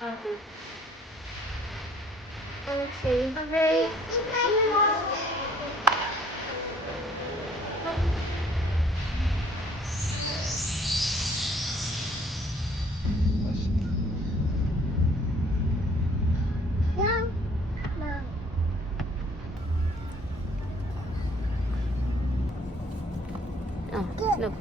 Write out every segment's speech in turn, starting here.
Okay. Okay. Look.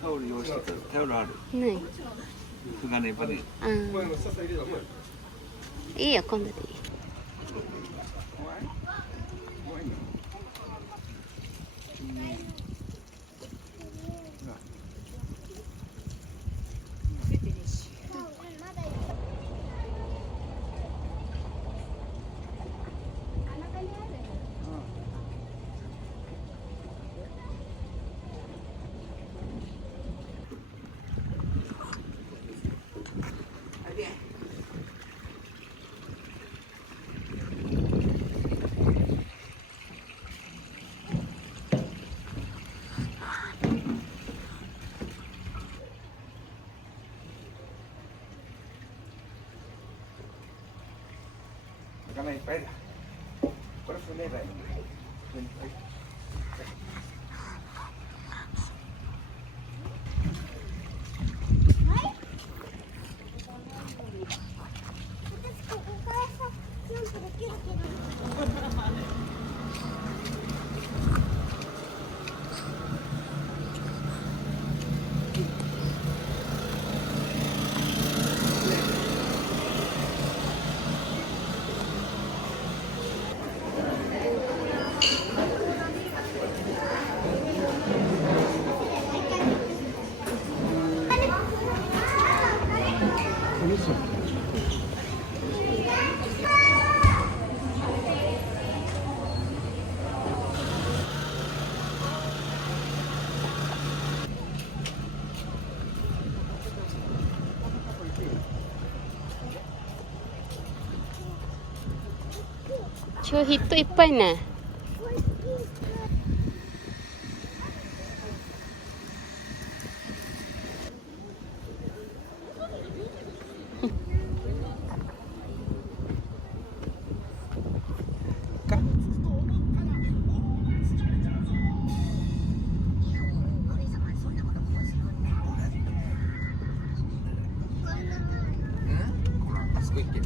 タオル用意してた。タオルある。ない。ふがね船。いいよ、今度でいい。魚いっぱいだ。これ船だよ。今日人いっぱいね。あそこ行って。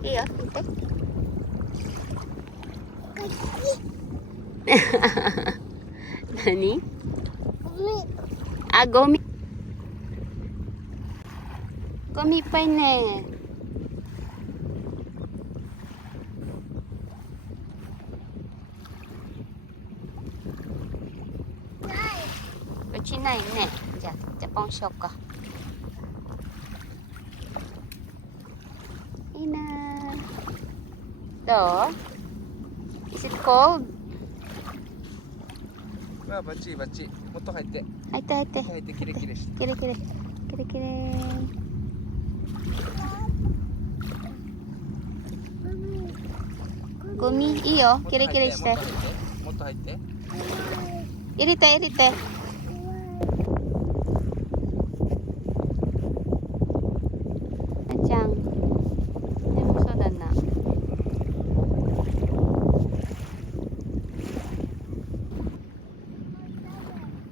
いいよ、行って。何？あ、ゴミ。ゴミいっぱいね。うちないね。じゃあポンしようか。いいな。どう？ Is it cold? うわバッチリバッチリ。もっと入って。入って入って。入ってキレキレして。キレキレ。キレキレ。ゴミいいよ。キレキレして。もっと入って。入れて入れて。あちゃん。眠そうだな。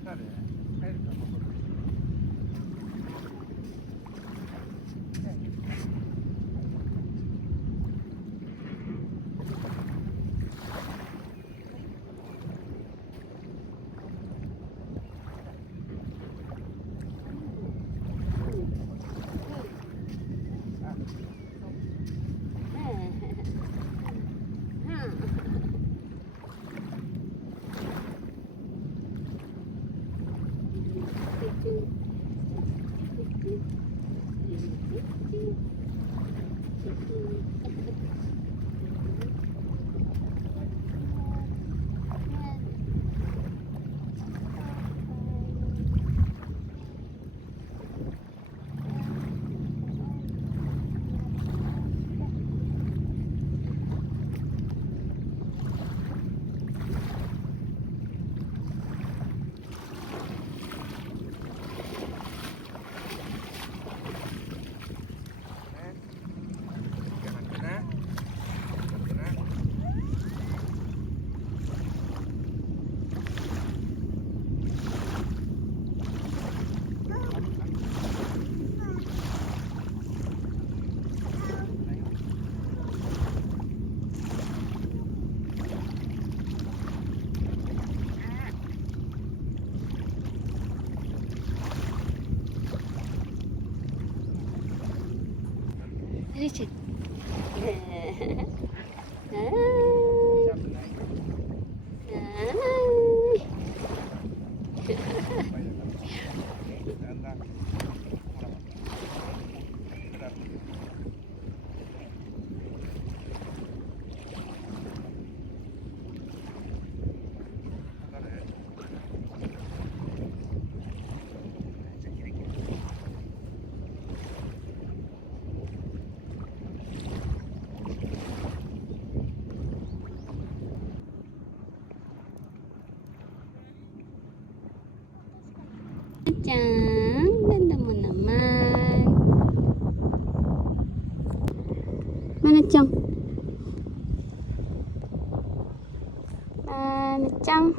誰？入るかも。Richard. Cang, ganda mo naman. Mana Cang? Mana Cang?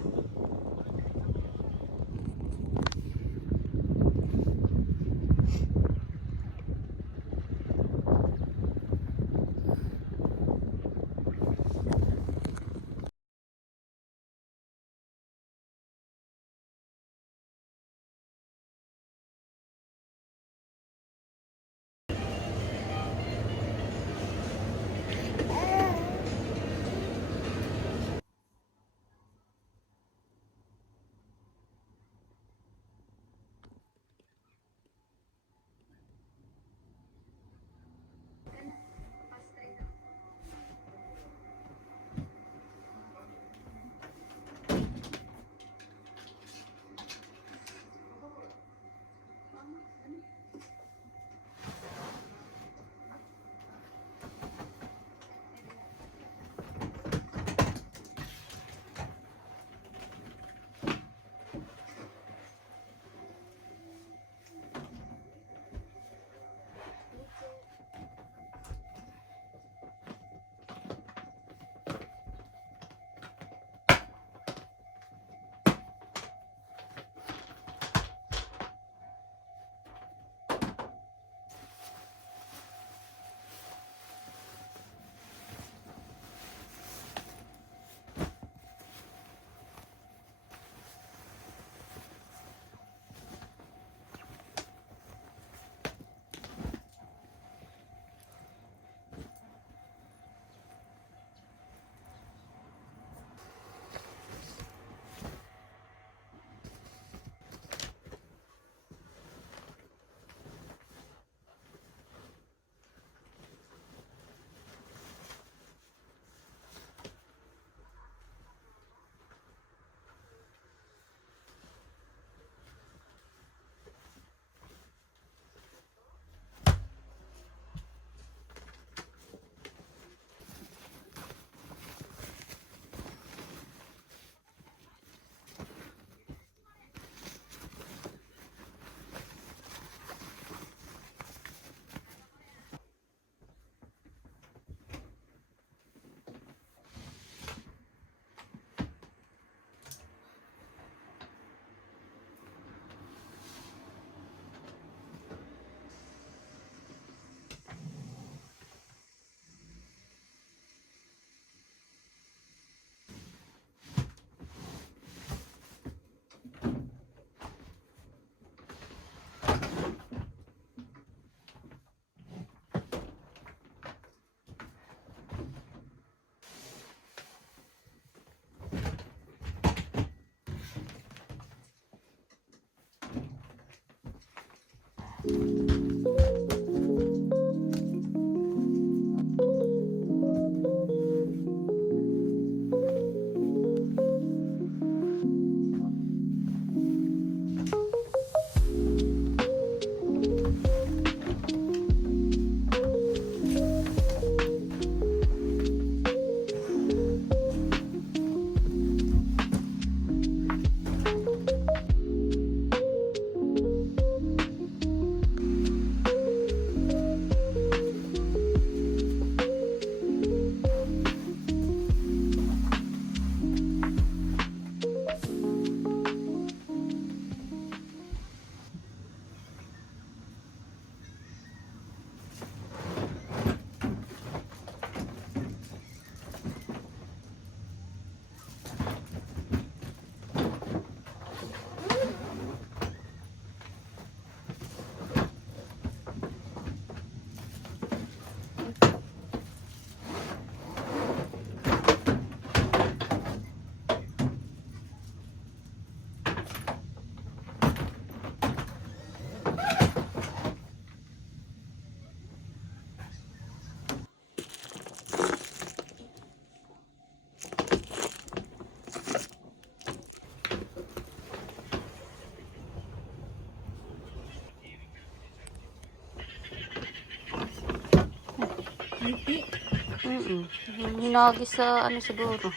Hinagis sa ano siguro.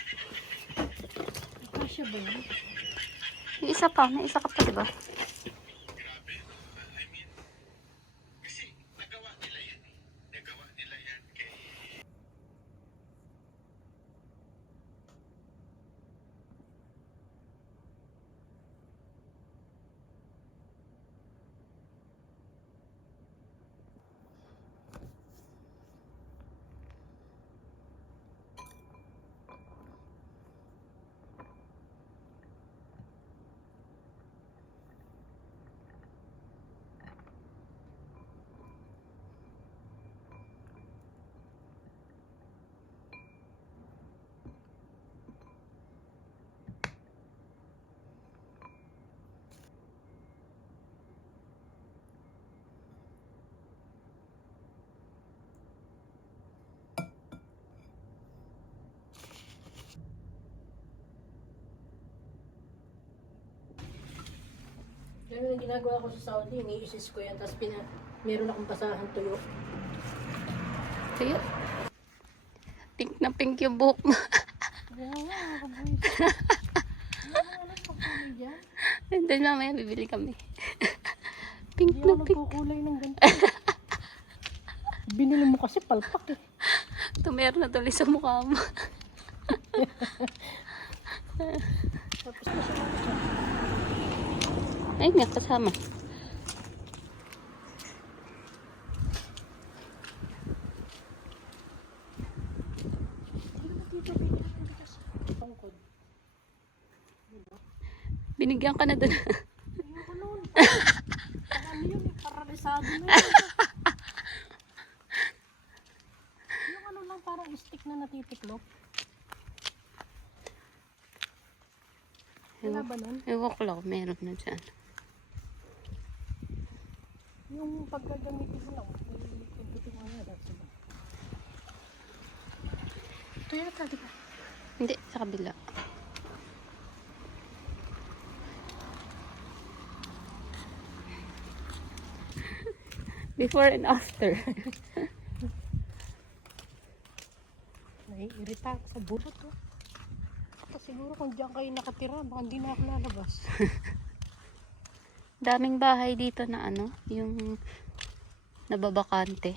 Kasya ba yun? Yung isa pa, may isa ka pa, diba? Ganun ang ginagawa ko sa Saudi, ini-isis ko yan, tapos meron akong basahan tuyo. Tuyo. Pink na pink yung buhok mo. Kaya nga, nakabuhit. Ano pa kami dyan? And then mamaya bibili kami. Pink Hindi na ako pink. nagkukulay ng ganito. Binili mo kasi palpak eh. Tumero na tuloy sa mukha mo. Tapos kasama siya. Ay nga, kasama. Dito binili kasi. Tungkod. Binigyan ka na doon. Ayoko nun. Ano yun eh, paralisado na yun. Yung ano lang, parang stick na natitiklop. Wala ba nun? Ewan ko lang, meron na dyan. Yung pagkagamitin mo lang, pagkagamitin mo na dati ba? Ito yata, di ba? Hindi, sa kabila. Before and after. Naiirita ako sa bulot oh. Kasi siguro kung diyan kayo nakatira, baka hindi na ako lalabas. Daming bahay dito na ano, yung nababakante.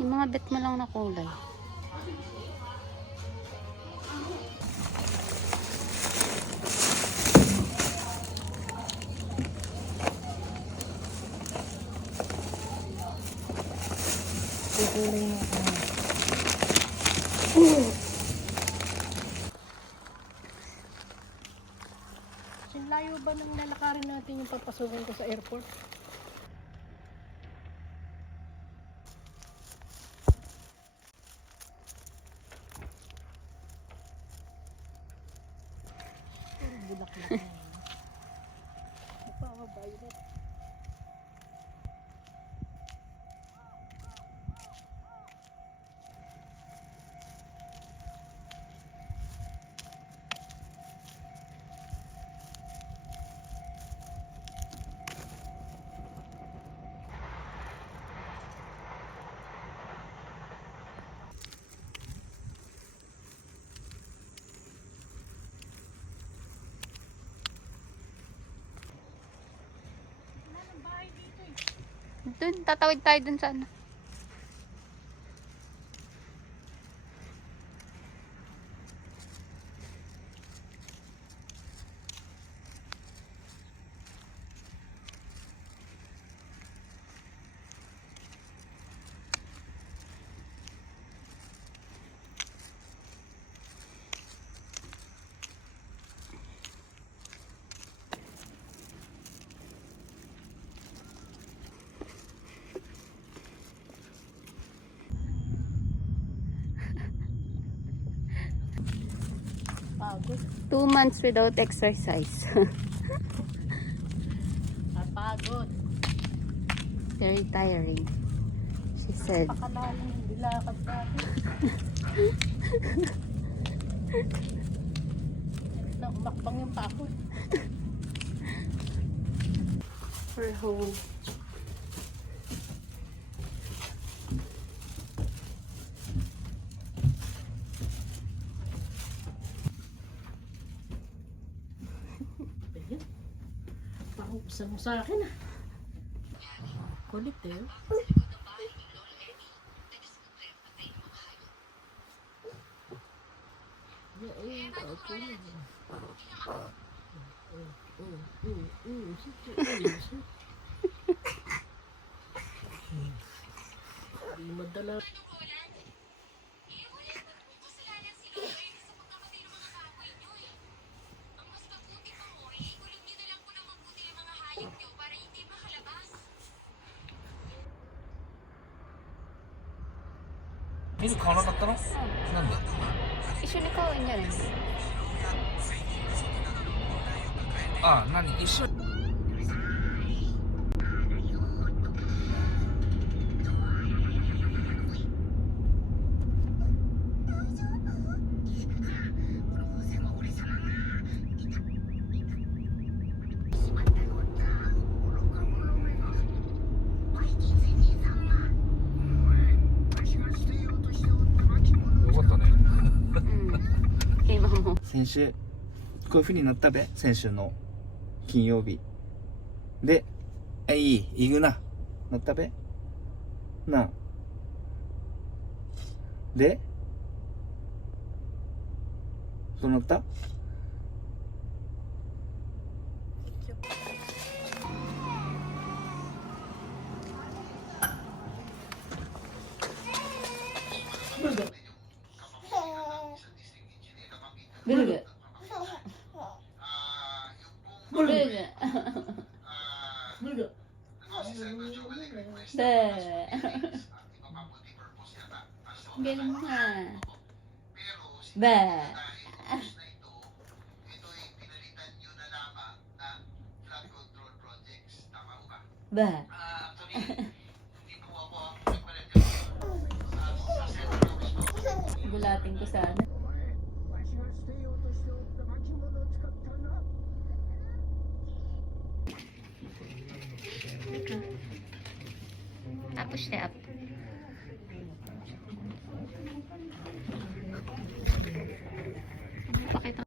Yung mga bet mo lang na kulay. Kukulay na ako. Layo ba nang lalakarin natin yung papasukin ko sa airport? Bulaklak na yun. Napaka-violet. Dun, tatawid tayo dun sa ano. Pagod. 2 months without exercise. Pagod. Very tiring. She said. Pakalalim yung dilakad sa akin. Na umakbang yung pako. We're home. Ayan. Pakukusan mo sa akin ah. Kulit eh. Hindi madala.水買わなかったの？なんで？一緒に買うんじゃない？あ、何？一緒に。よかったね。今も。先週こういう風になったべ、先週の金曜日で、いい行くななったべなあでどうなった？ブルブ。ブルブ。ブルブ。Galing na. Ba. Ba. Gulating ko sana. Tapos step. Pakita.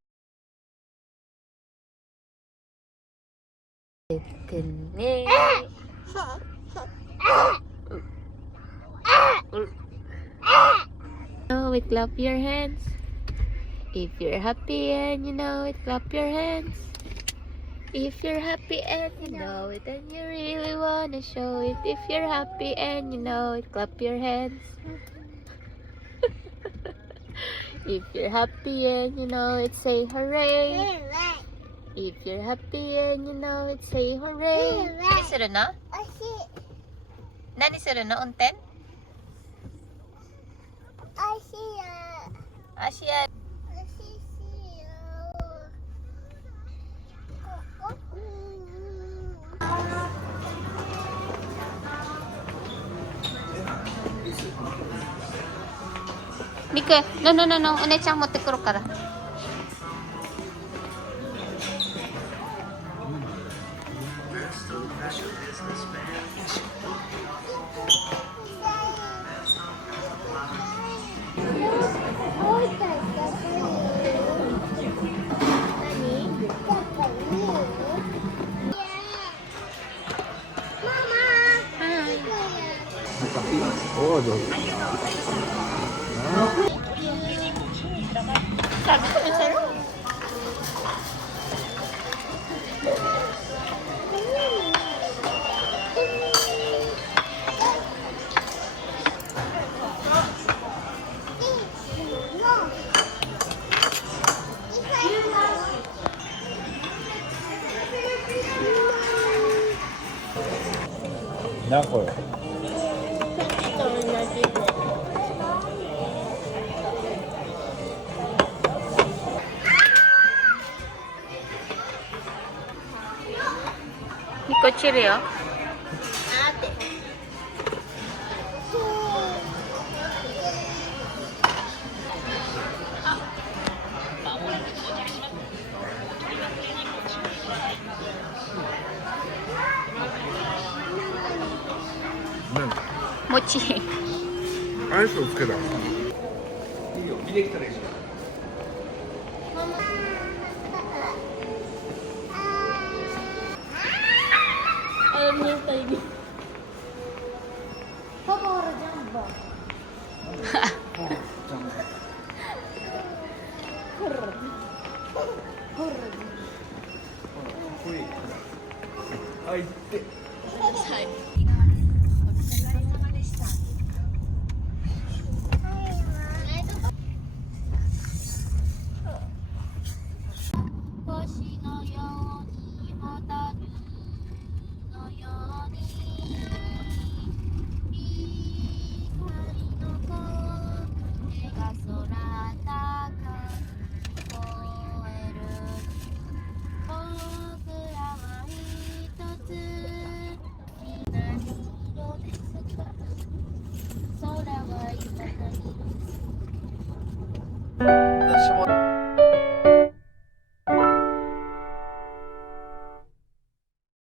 Oh, we clap your hands. If you're happy and you know it, clap your hands. If you're happy and you know it, and you really wanna show it. If you're happy and you know it, clap your hands. If you're happy and you know it, say hooray. If you're happy and you know it, say hooray. 何するの？何するの？運転？足や。ミク、の、お姉ちゃん持ってくるから。はい。おお上手。 Sabi ko yun sa'yo. Now for it. Hikochiri, oh. Mochi. アイスをつけた。いいよ、見てきたでしょ。Alam niya yung tayo. Pabora dyan ba?あ、いって。星のように蛍のように光の声が空高く燃える僕らは一つみんなに色です空は今何色